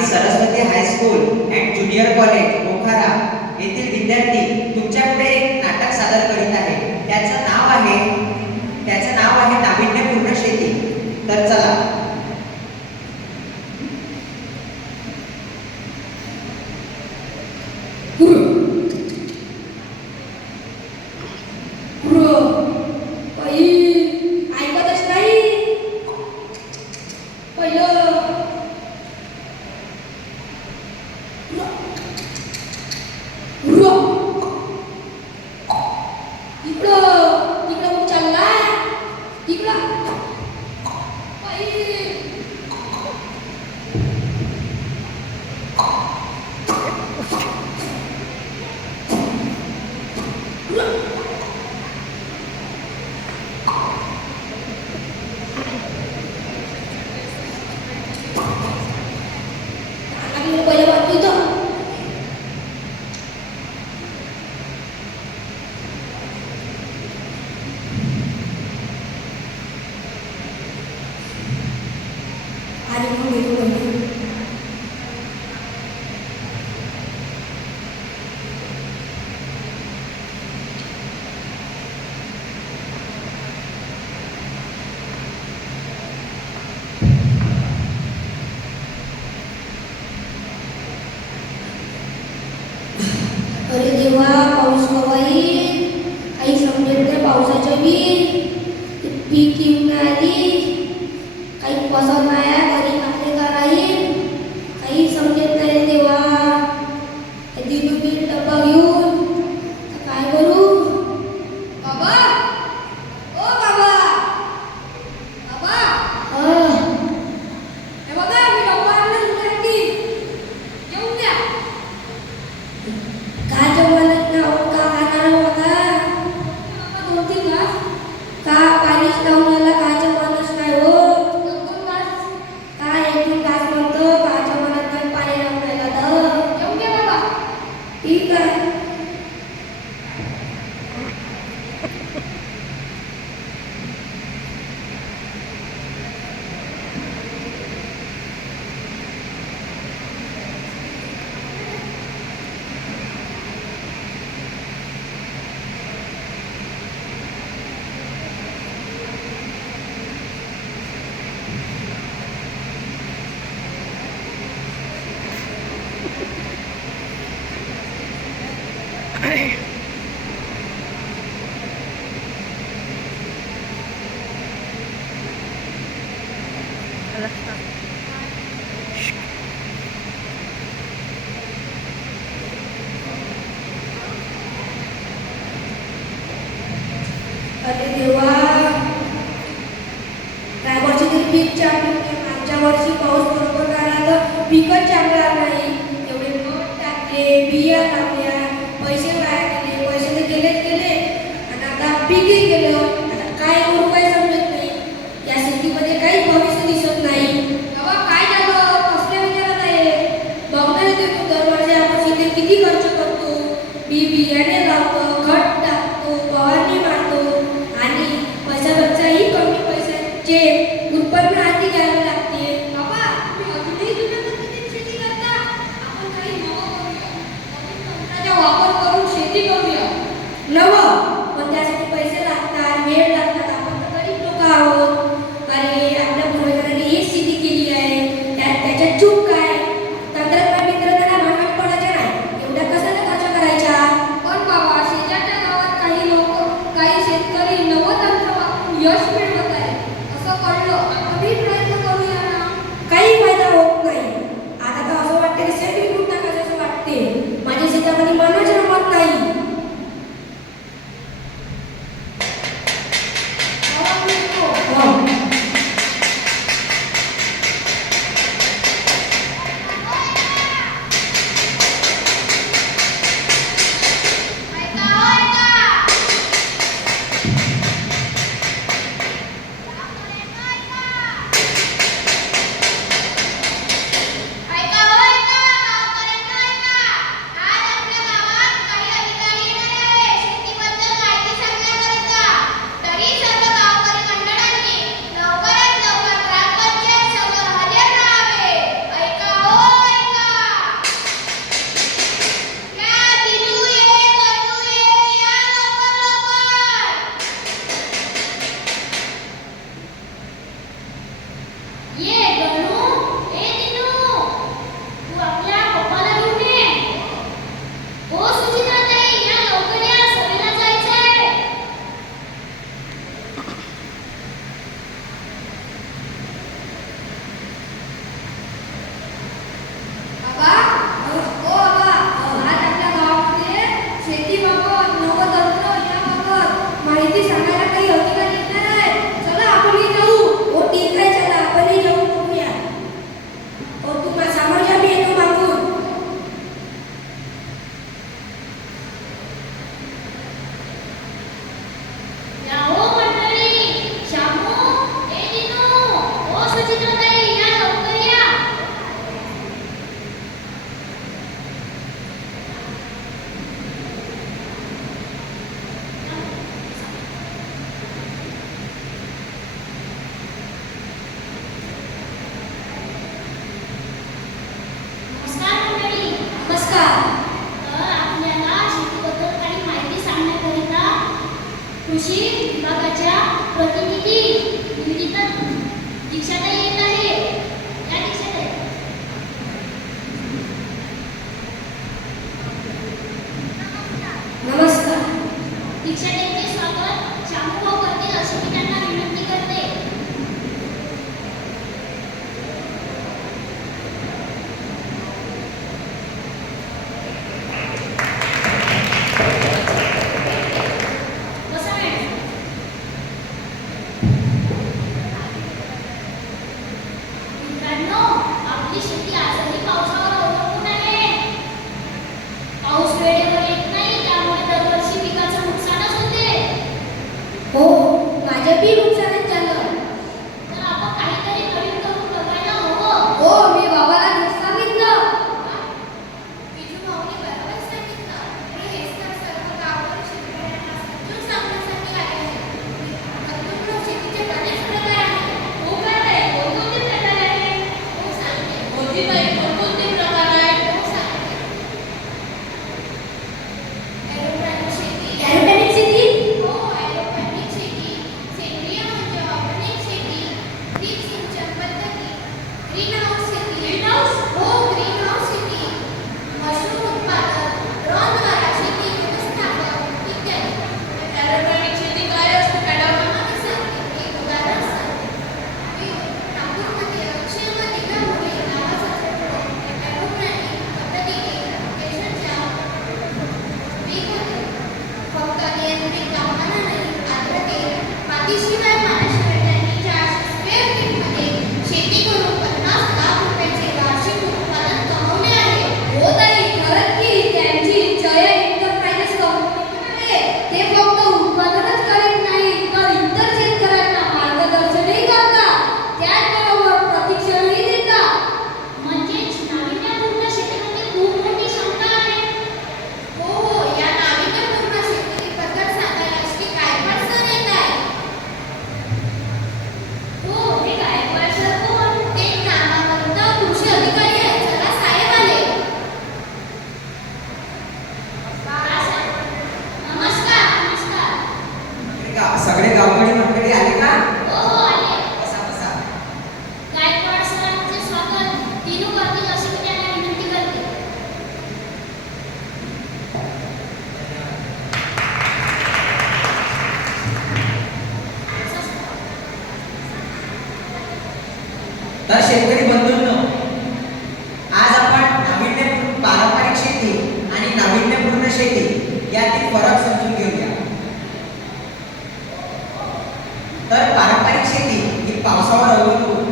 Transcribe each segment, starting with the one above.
आम्ही Saraswati high school and junior college Pokhara येथील विद्यार्थी तुमच्यापुढे एक नाटक सादर करीत आहे. त्याचं नाव आहे नाविन्यपूर्ण शेती. तर चला. अरे देवा, पाऊस कवा येईल? काही समजत नाही. पावसाच्या बी पीक येऊन आली, काही पसंत नाही. घरी कापले का राहील, काही समजत नाही देवा. दिलू बिल डब्बा घेऊन काय करू? बाबा, ओ बाबा, बाबा, हे बघा मी डब्बा आणला तुमच्यासाठी, येऊन द्या. का जेवणात ना का खाणार बघा? बाबा 2-3 घास का पाणीच लावून आला. काच्या मनात नाही हो. 2 घास काय 1 घास म्हणतो. काच्या मनात नाही पाणी लावून राहिला तर येऊन घ्या बाबा. ठीक आहे. अरे देवा, काय वर्षी तरी पीक चांगलं. मागच्या वर्षी पाऊस बरोबर आला तर पीकच चांगलं नाही. एवढे खत टाकले, बिया टाकल्या, पैसे वाया गेले. पैसे तर गेलेच गेले आणि आता पीकही गेलं. आता काय करू काय समजत नाही. या शेतीमध्ये काही भविष्य दिसत नाही. बाबा काय झालं? कसल्या विचारात आहे? बघणार येते तू दरवर्षी आपण शेतीत किती खर्च करतो. बियाणे लावतो, खत टाकतो, फवारणी मारतो आणि पैशापेक्षाही कमी पैशाचे उत्पन्न आधी घ्यावे लागते. बाबा तुम्ही अजूनही जुन्या पद्धतीने शेती करता. आपण काही नवं करूया. नवीन तंत्राचा वापर करून शेती करूया. नवं पण त्यासाठी पैसे लागतात, वेळ लागतात. आपण तर गरीब लोक आहोत. अरे आपल्या पूर्वजांनी हीच शेती केली आहे. त्याच्यात चूक काय? तंत्रज्ञान मित्रज्ञान भांडवल पडायचे नाही. एवढ्या कशाला खर्च करायच्या? पण बाबा शेजारच्या गावात काही शेतकरी नवं तंत्र वापरून यश मिळवत आहे. असं कळलं आपणही प्रयत्न करूया ना. काही फायदा होत नाही. आता तर असं वाटते की शेत विकून टाकायचं असं वाटते. माझ्या शेतामध्ये मनच रमत नाही. कृषी विभागाच्या प्रतिनिधी निवेदिता दीक्षाताई येत आहे. या दीक्षाताई. नमस्कार. दीक्षाताईंचे स्वागत शामूभाऊ करतील अशी मी त्यांना विनंती करते. बसा मॅडम. मित्रांनो, आपली शेती आजही पावसावर अवलंबून आहे. पाऊस वेळेवर येत नाही, त्यामुळे दरवर्षी पिकाचं नुकसानच होते. हो, माझं बी नुकसानच झालं. तर आपण काहीतरी नवीन करून बघायला हवं. हो, मी बाबाला हेच सांगितलं. बिजू भाऊनी बरोबर सांगितलं. मी हेच तर सर्व गावातील शेतकऱ्यांना समजून सांगण्यासाठी आले आहे. अतुल शेतीचे बरेच प्रकार आहेत. हो काय आहे? कोणकोणते प्रकार आहेत? हो सांगते. मोदीबाई, कोणकोणते प्रकार आहेत? हो सांगते. एरोपॅनिक शेती. एरोपॅनिक शेती? हो, एरोपॅनिक शेती. सेंद्रिय म्हणजे ऑर्गॅनिक शेती. ठिबक सिंचन पद्धती. ग्रीन हाऊस शेती. Green house? हो, ग्रीन हाऊस शेती. मशरूम उत्पादन. ड्रोनद्वारा शेती व्यवस्थापन इत्यादी. एरोपॅनिक शेती काय असते मॅडम? आम्ही सांगते. एक उदाहरण सांगते. मी नागपूरमध्ये अक्षय व दिघामुळे नावाचा एरोपॅनिक पद्धतीने देशाच्या पीकमध्ये फक्त नियंत्रित तापमानाने आर्द्रतेत मातीशिवाय पाण्याशिवाय त्यांनी 400 स्क्वेअर फीटमध्ये शेती करून 50 लाख रुपयांचे वार्षिक उत्पादन कमावले आहे. हो ताई, खरंच की त्यांची जय एंटरप्राइजेस कंपनी आहे. ते फक्त उत्पादनच करीत नाही, तर इतर शेतकऱ्यांना मार्गदर्शनही करतात. त्याचबरोबर प्रशिक्षणही देतात. म्हणजेच नाविन्यपूर्ण शेतीमध्ये खूप मोठी क्षमता आहे. हो हो, या नाविन्यपूर्ण शेतीबद्दल सांगायला श्री गायकवाड सर येत आहे. हो, हे गायकवाड सर कोण? ते नामावंत कृषी अधिकारी आहेत. चला साहेब आले. नमस्कार. नमस्कार. सगळे गावकरी मंडळी आले का? हो हो, आले. बसा बसा. गायकवाड सरांचे स्वागत दिनू करतील अशी मी त्यांना विनंती करते. तर शेतकरी बंधूंनो, आज आपण पारंपरिक शेती आणि नाविन्यपूर्ण शेती यातील फरक समजून घेऊया. तर पारंपरिक शेती ही पावसावर अवलंबून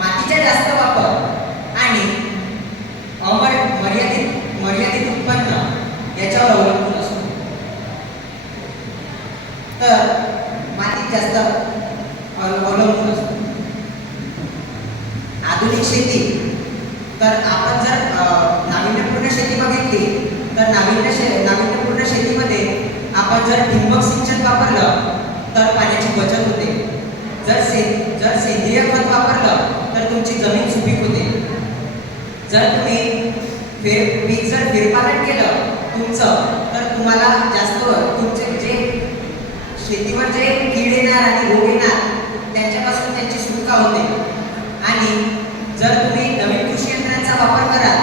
मातीचा जास्त वापर आणि मर्यादित उत्पन्न याच्यावर अवलंबून असतो. तर मातीत जास्त अवलंबून असतो. आधुनिक शेती, तर आपण जर नाविन्यपूर्ण शेती बघितली तर नाविन्यपूर्ण शेतीमध्ये आपण जर ठिबक सिंचन वापरलं तर पाण्याची बचत होते. जर सेंद्रिय खत वापरलं तर तुमची जमीन सुपीक होते. जर तुम्ही पीक जर फेरपालट केलं तुमचं, तर तुम्हाला जास्त तुमचे जे शेतीवर जे कीड येणार आणि रोग येणार त्यांच्यापासून त्यांची सुटका होते. आणि जर तुम्ही नवीन कृषी यंत्रांचा वापर कराल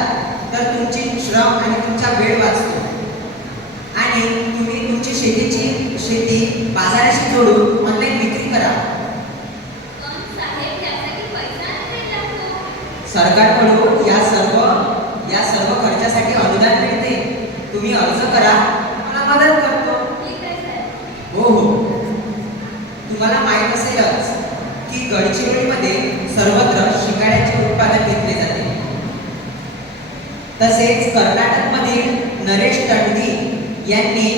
तर तुमची श्रम आणि तुमचा वेळ वाचतो आणि तुम्ही तुमची शेती बाजाराशी जोडून ऑनलाईन विक्री करा. पण साहेब, त्यासाठी पैसा नाही लागतो. सरकारकडून या सर्व खर्चासाठी अनुदान मिळते. तुम्ही अर्ज करा, मला मदत करतो. ठीक आहे साहेब. हो हो, तुम्हाला माहीत असेलच की गडचिरोलीमध्ये सर्वत्र शिंगाड्याचे उत्पादन घेतले जाते. तसेच कर्नाटकमधील नरेश टंडगी यांनी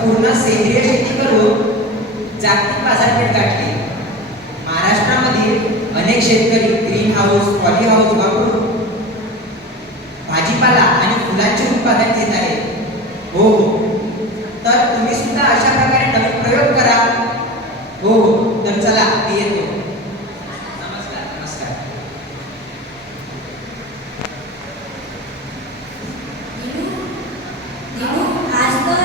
पूर्ण सेंद्रिय शेती करून जागतिक बाजारपेठ गाठली. महाराष्ट्रामधील अनेक शेतकरी ग्रीन हाऊस, पॉली हाऊस वापरून भाजीपाला आणि फुलांचे उत्पादन घेत आहेत. हो हो, तर तुम्ही सुद्धा अशा प्रकारे नवीन प्रयोग करा. हो हो, तर चला मी येतो. नमस्कार. नमस्कार. आज तर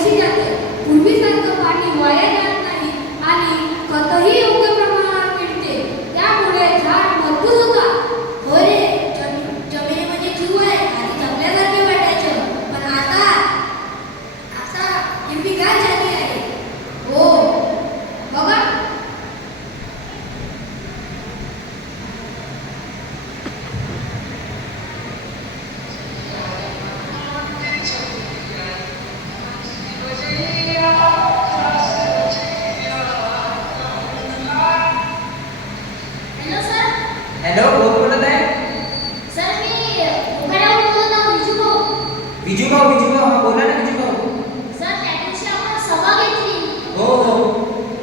पुरेशी जाते. पूर्वीसारखं पाणी वाया जात नाही आणि खतही योग्य प्रमाणात मिळते. त्यामुळे झाड मजबूत होतात. हो रे, जमिनीमध्ये जीव आहे आणि जगल्यासारखे वाटायचं. पण आता हिरवीगार झाली आहे. हो बघा, हॅलो सर. हॅलो, कोण बोलत आहे? सर मी उघड्यावर बोलत आहो विजूभाऊ. विजूभाऊ, हा बोला ना विजूभाऊ. सर त्या दिवशी आपण सभा घेतली. हो हो.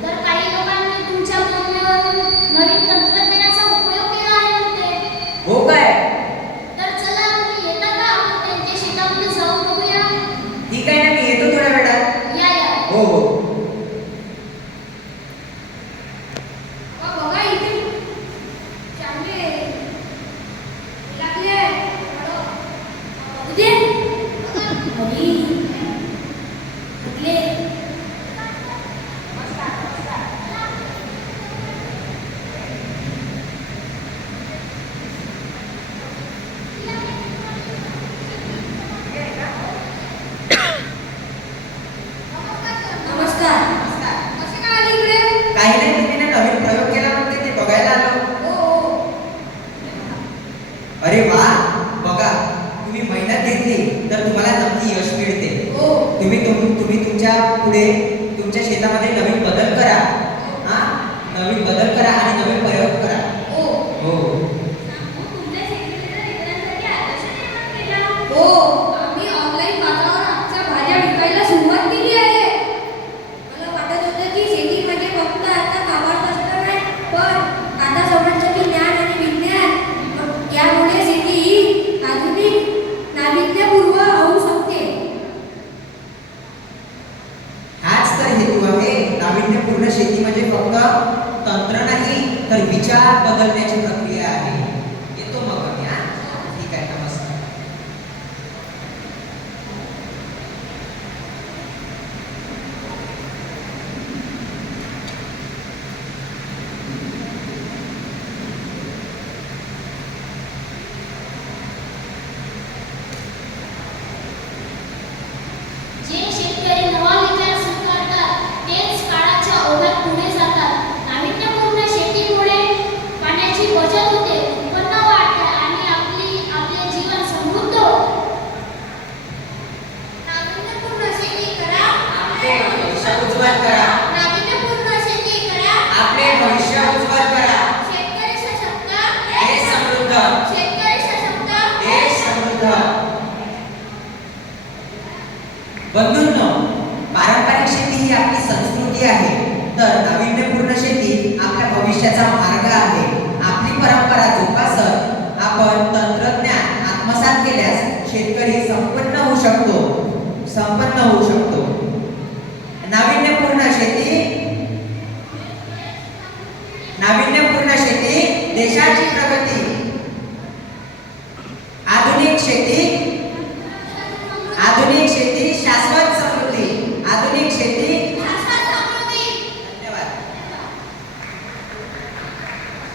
तर काही लोकांनी तुमच्या बोलण्यावरून नवीन तंत्रज्ञानाचा उपयोग केला आहे म्हणते. हो काय? तर चला तुम्ही येता का आपण त्यांच्या शेतामध्ये जाऊन बघूया. ठीक आहे ना, मी येतो थोड्या वेळात. या. हो हो. बघा इथे चांगले लागले. उद्या अरे, कुठले? नमस्कार. कसे काय आले इकडे? काही नाही, तुम्ही ना नवीन प्रयोग केला म्हणते ते बघायला आलो. हो. अरे वा, बघा, तुम्ही मेहनत घेतली तर तुम्हाला नक्की यश मिळते. हो. तुम्ही तुमच्या पुढे तुमच्या शेतामध्ये नवीन बदल करा. हा, नवीन बदल करा आणि नवीन प्रयोग करा. हो. हो तुमच्या शेतीला इतरांसाठी आदर्श निर्माण केला. हो, आम्ही ऑनलाईन बाजारावर आमच्या भाज्या विकायला सुरुवात केली आहे. मला वाटत होतं की शेती म्हणजे फक्त आता कामात असणं नाही, पण आता समजतं ज्ञान आणि विज्ञान यामुळे शेती ही आधुनिक नाविन्यपूर्व होऊ शकते. हाच तर हेतू आहे. नाविन्यपूर्ण शेती म्हणजे फक्त तंत्र नाही तर विचार बदलण्याची प्रक्रिया आहे. येतो मग आम्ही. हा, ठीक आहे, नमस्कार. जे शेतकरी नवा विचार स्वीकारतात तेच काळाच्या ओघात पुढे जातात. नाविन्यपूर्ण शेतीमुळे पाण्याची बचत होते, उत्पन्न वाढते आणि आपले जीवन समृद्ध होते. नाविन्यपूर्ण शेती करा, आपले भविष्य उज्ज्वल करा. नाविन्यपूर्ण शेती करा, आपले भविष्य उज्ज्वल करा. शेतकरी सशक्त, देश समृद्ध. शेतकरी सशक्त, देश समृद्ध. बंधूंनो, पारंपरिक शेती ही आपली संस्कृती आहे, तर नाविन्यपूर्ण शेती आपल्या भविष्याचा मार्ग आहे. आपली परंपरा जोपासत आपण तंत्रज्ञान आत्मसात केल्यास शेतकरी संपन्न होऊ शकतो. नाविन्यपूर्ण शेती देशाची